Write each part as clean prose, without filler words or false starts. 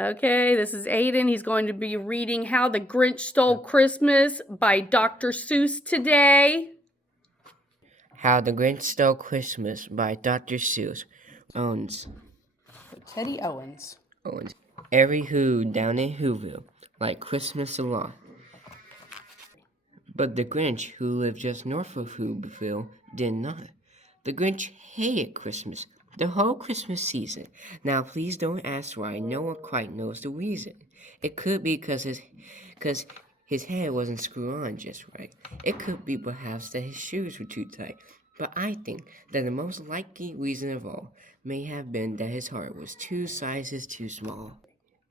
Okay, this is Aiden. He's going to be reading How the Grinch Stole Christmas by Dr. Seuss today. How the Grinch Stole Christmas by Dr. Seuss. Owns. Teddy Owens. Every Who down in Whoville, like Christmas a lot. But the Grinch, who lived just north of Whoville, did not. The Grinch hated Christmas, the whole Christmas season. Now, please don't ask why. No one quite knows the reason. It could be because his head wasn't screwed on just right. It could be perhaps that his shoes were too tight. But I think that the most likely reason of all may have been that his heart was 2 sizes too small.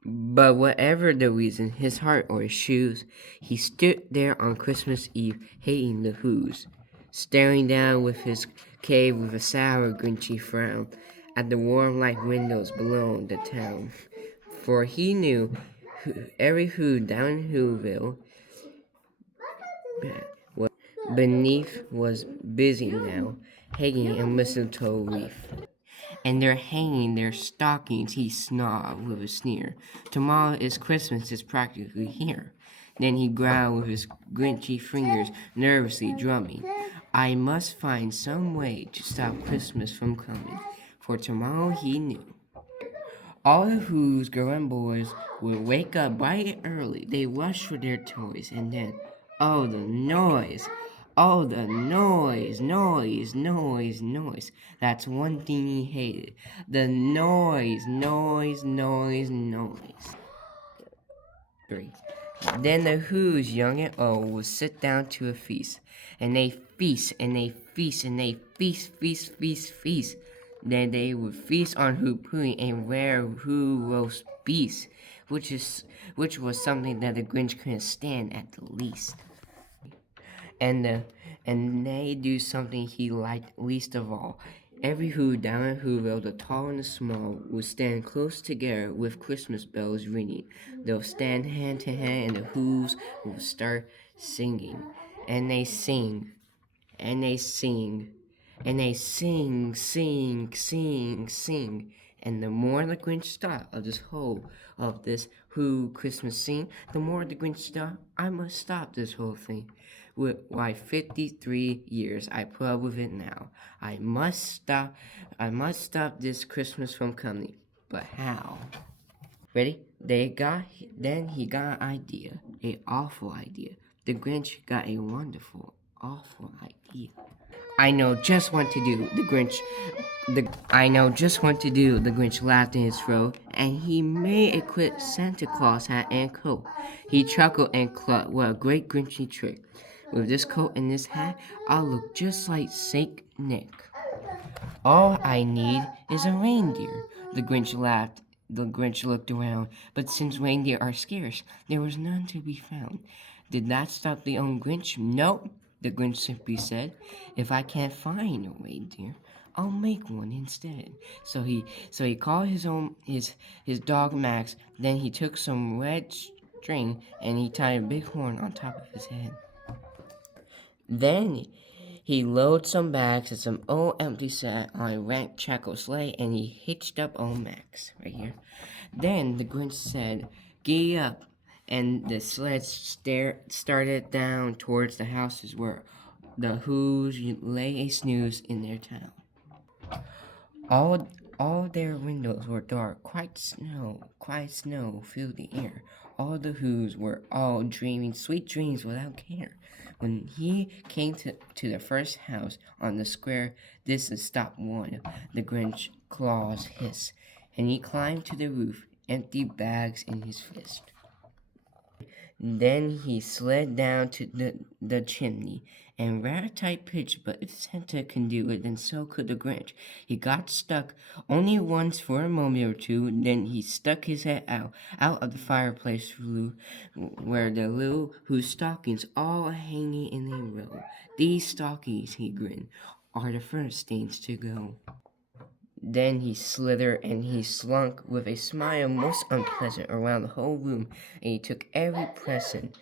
But whatever the reason, his heart or his shoes, he stood there on Christmas Eve hating the Who's, staring down with his cave with a sour, grinchy frown at the warm light windows below the town. For he knew every Who down in Whoville beneath was busy now, hanging a mistletoe wreath. And they're hanging their stockings, he snarled with a sneer. Tomorrow is Christmas, is practically here. Then he growled with his grinchy fingers nervously drumming. I must find some way to stop Christmas from coming, for tomorrow he knew. All the Who's girl and boys would wake up bright and early. They rushed for their toys, and then, oh, the noise! Oh, the noise, noise, noise, noise. That's one thing he hated. The noise, noise, noise, noise. 3. Then the Who's, young and old, would sit down to a feast. And they feast, and they feast, and they feast, feast, feast, feast. Then they would feast on Who pudding and rare Who roast beef, which was something that the Grinch couldn't stand at the least. And they do something he liked least of all. Every Who down in Whoville, the tall and the small, would stand close together with Christmas bells ringing. They'll stand hand to hand, and the Who's will start singing. And they sing, and they sing, and they sing, sing, sing, sing. And the more the Grinch thought of this Who Christmas scene, the more the Grinch thought, I must stop this whole thing. With why 53 years I put up with it now. I must stop this Christmas from coming. But how? Ready? Then he got an idea. An awful idea. The Grinch got a wonderful, awful idea. I know just what to do, the Grinch laughed in his throat, and he made a quick Santa Claus hat and coat. He chuckled and clucked, what a great Grinchy trick. With this coat and this hat, I'll look just like Saint Nick. All I need is a reindeer, the Grinch laughed. The Grinch looked around, but since reindeer are scarce, there was none to be found. Did that stop the old Grinch? Nope, the Grinch simply said. If I can't find a reindeer, I'll make one instead. So he called his dog Max. Then he took some red string and he tied a big horn on top of his head. Then he loaded some bags and some old empty sack on a rank charcoal sleigh, and he hitched up old Max right here. Then the Grinch said, "Giddy up!" and the sled started down towards the houses where the Who's lay a snooze in their town. All their windows were dark, quiet snow filled the air. All the Who's were all dreaming sweet dreams without care. When he came to the first house on the square, this stopped one, the Grinch claws hissed, and he climbed to the roof, empty bags in his fist. Then he slid down to the chimney, and rather tight pitch, but if Santa can do it, then so could the Grinch. He got stuck only once for a moment or two, then he stuck his head out of the fireplace where the little Who's stockings all hanging in a row. These stockings, he grinned, are the first things to go. Then he slithered and he slunk with a smile most unpleasant around the whole room, and he took every present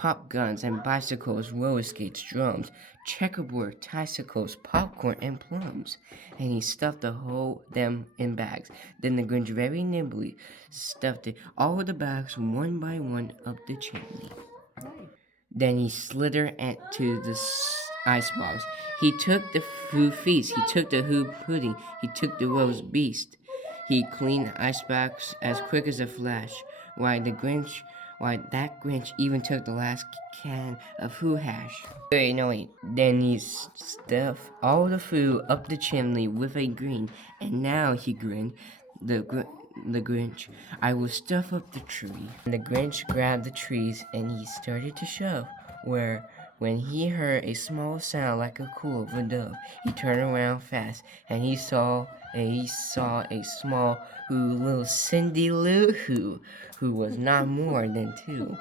pop guns and bicycles, roller skates, drums, checkerboard, tricycles, popcorn, and plums. And he stuffed the whole them in bags. Then the Grinch very nimbly stuffed all the bags one by one up the chimney. Then he slithered to the icebox. He took the Who feast. He took the Who pudding. He took the roast beast. He cleaned the icebox as quick as a flash. Why that Grinch even took the last can of Who hash. Wait, no wait. Then he stuffed all the food up the chimney with a grin, and now he grinned. The Grinch, I will stuff up the tree. And the Grinch grabbed the trees and he started to shove. When he heard a small sound like a coo of a dove, he turned around fast and he saw a small little Cindy Lou who was not more than 2.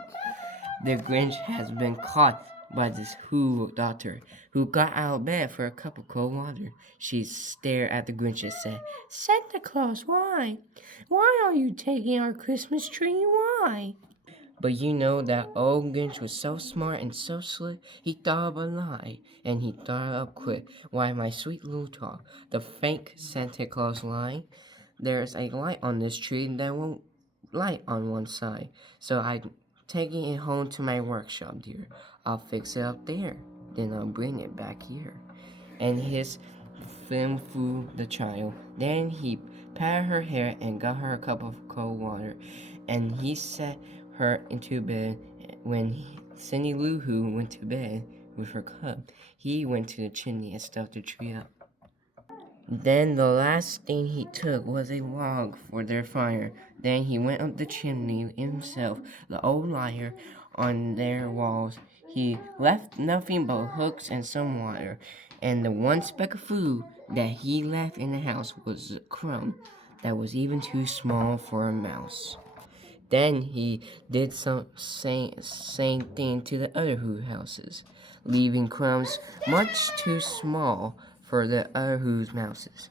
The Grinch has been caught by this Who daughter, who got out of bed for a cup of cold water. She stared at the Grinch and said, Santa Claus, why? Why are you taking our Christmas tree? Why? But you know that old Grinch was so smart and so slick, he thought of a lie, and he thought up quick. Why, my sweet little talk, the fake Santa Claus lie, there's a light on this tree that won't light on one side, so I'm taking it home to my workshop, dear. I'll fix it up there, then I'll bring it back here. And his film fooled the child. Then he patted her hair and got her a cup of cold water, and he set her into bed. When Cindy Lou Who went to bed with her cup, he went to the chimney and stuffed the tree up. Then the last thing he took was a log for their fire. Then he went up the chimney himself, the old liar, on their walls. He left nothing but hooks and some water, and the one speck of food that he left in the house was a crumb that was even too small for a mouse. Then he did some same thing to the other Who houses, leaving crumbs much too small for the other Who's mouses.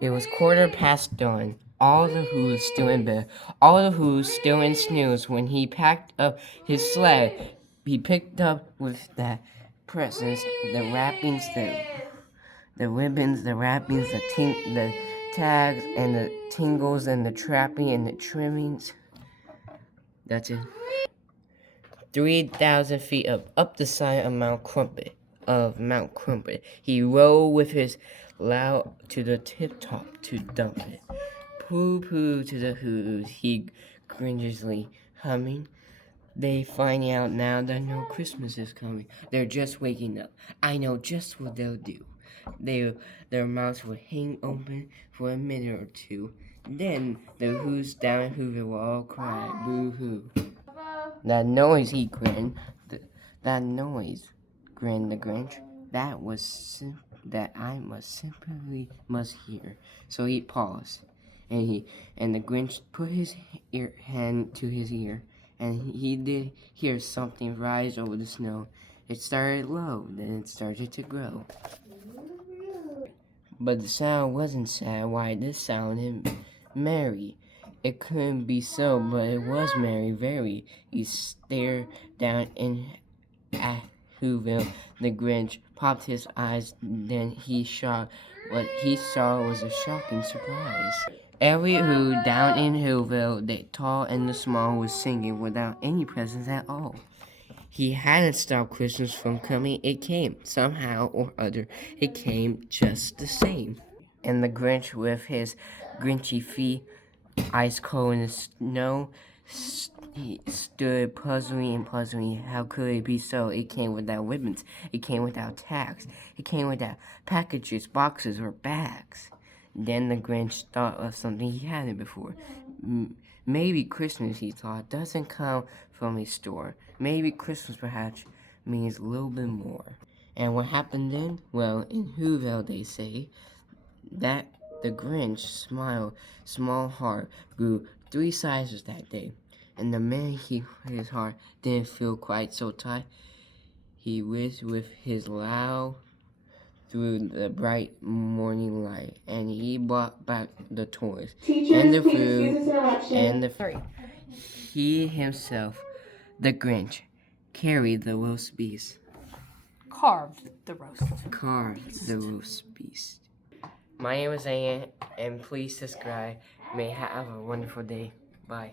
It was 15:15 dawn. All the Who's still in bed. All the Who's still in snooze when he packed up his sled. He picked up with the presents, the wrappings, the ribbons, the wrappings, the tags, and the tingles, and the trapping, and the trimmings. That's it. 3,000 feet up the side of Mount Crumpet. He rode with his loud to the tip top to dump it. Pooh to the Who's, he gringeously humming. They find out now that no Christmas is coming. They're just waking up. I know just what they'll do. Their mouths will hang open for a minute or two. Then the Who's down in Whoville will all cry, boo-hoo. That noise, he grinned. That noise, grinned the Grinch. That I must hear. So he paused, and the Grinch put his hand to his ear, and he did hear something rise over the snow. It started low, then it started to grow. But the sound wasn't sad. Why, this sounded merry. It couldn't be so, but it was merry, very. He stared down at Whoville. The Grinch popped his eyes, then what he saw was a shocking surprise. Every Who down in Whoville, the tall and the small, was singing without any presents at all. He hadn't stopped Christmas from coming. It came, somehow or other. It came just the same. And the Grinch, with his grinchy feet, ice cold in the snow, he stood puzzling. How could it be so? It came without ribbons. It came without tags. It came without packages, boxes, or bags. Then the Grinch thought of something he hadn't before. Maybe Christmas, he thought, doesn't come from a store. Maybe Christmas, perhaps, means a little bit more. And what happened then? Well, in Whoville, they say that the Grinch's small heart grew 3 sizes that day. And the minute his heart didn't feel quite so tight, he whizzed with his loud through the bright morning light, and he brought back the toys, and the food, and the... He himself, the Grinch, carried the roast beast, Carved the roast. carved the roast beast. My name is Ian, and please subscribe. May have a wonderful day. Bye.